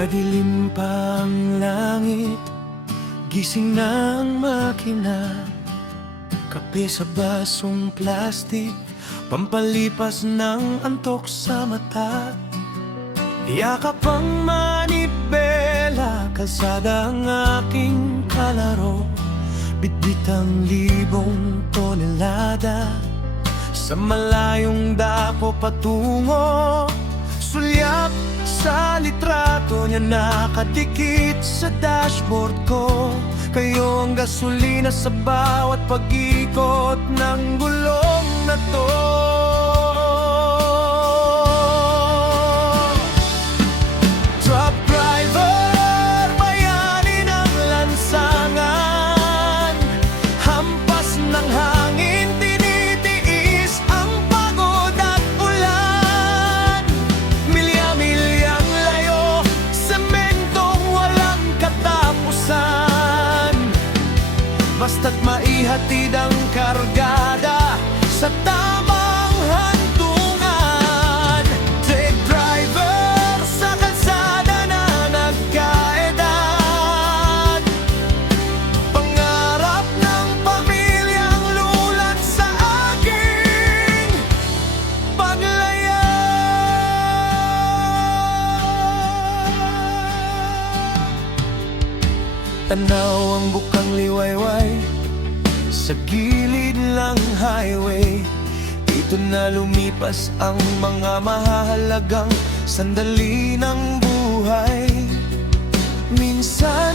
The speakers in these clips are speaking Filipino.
Madilim pa ang langit, gising na ang makina. Kape sa basong plastik, pampalipas ng antok sa mata. Yakap ang manibela, kalsada ang aking kalaro. Bitbit ang 1,000 tonelada, sa malayong dako patungo. Sulyap sa litrato niya nakadikit sa dashboard ko. Kayo ang gasolina sa bawat pag-ikot ng gulong na to. Truck driver, bayani ng lansangan, hampas ng hangin, tinitiis ang pagod at ulan. Milya-milyang layo, sementong walang katapusan. Basta't maihatid ang kargada sa tamang hantungan. Take driver sa kalsada na nagkaedad, pangarap ng pamilyang lulan sa aking paglaya. Tanaw ang bukang liwayway sa gilid ng highway. Dito na lumipas ang mga mahahalagang sandali ng buhay. Minsan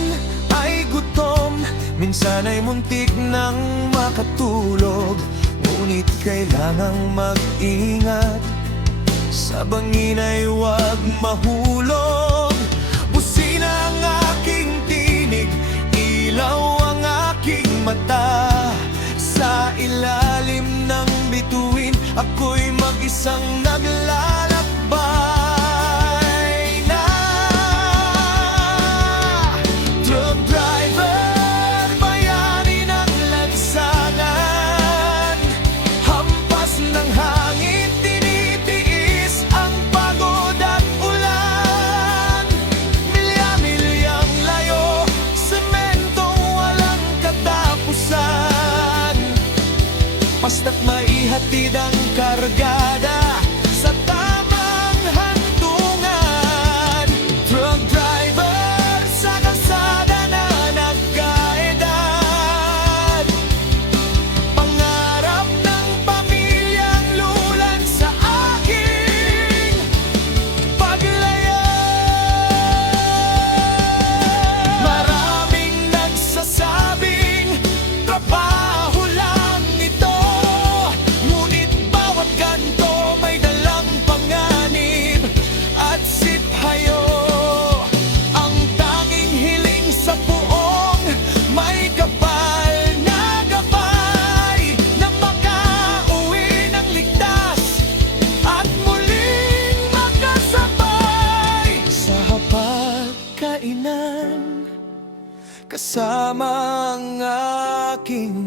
ay gutom, minsan ay muntik nang makatulog. Ngunit kailangang mag-ingat, sa bangin ay huwag mahulog. Busina ang aking tinig, ilaw ang aking mata. Sa ilalim ng bituin, ako'y mag-isang naglalakbay na. Truck driver, bayani ng lansangan, hampas ng hangin, tinitiis ang pagod at ulan. Milya-milyang layo, sementong walang katapusan. Basta't maihatid ang kargada sa tamang hantungan. Truck driver sa kalsada na nagkaedad, pangarap ng pamilyang lulan sa aking paglaya. Maraming nagsasabing trabaho lang ito, ngunit bawat kanto may dalang panganib at siphayo. Ang tanging hiling sa buong may kapal na gabay, na makauwi ng ligtas at muling makasabay sa hapagkainan kasama ang aking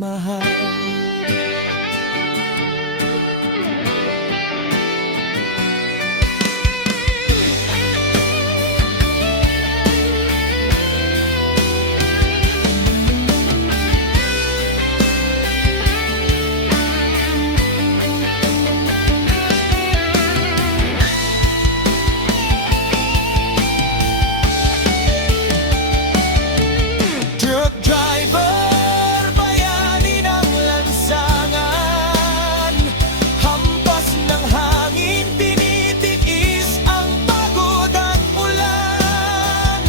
mahal. Truck driver, bayani ng lansangan, hampas ng hangin, tinitiis ang pagod at ulan.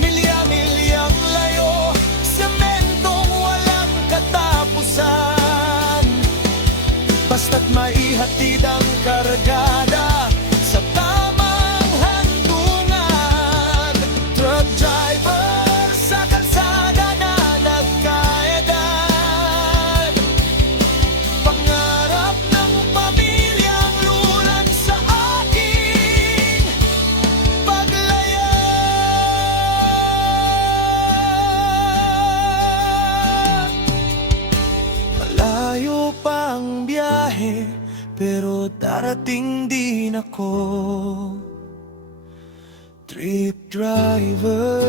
Milya-milyang layo, sementong walang katapusan. Basta't maihatid ang kargada sa tamang hantungan. Truck driver sa kalsada na nagkaedad, pangarap ng pamilyang lulan sa aking paglaya. Malayo pa ang biyahe, pero darating din ako. Trip driver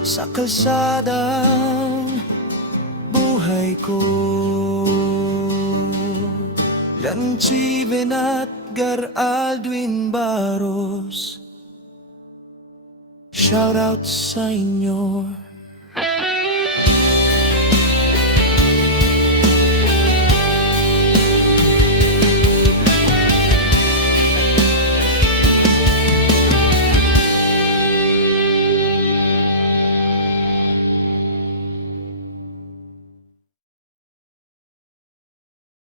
sa kalsadang buhay ko. Lanchiven at Gar Aldwin Baros, shout out sa inyo.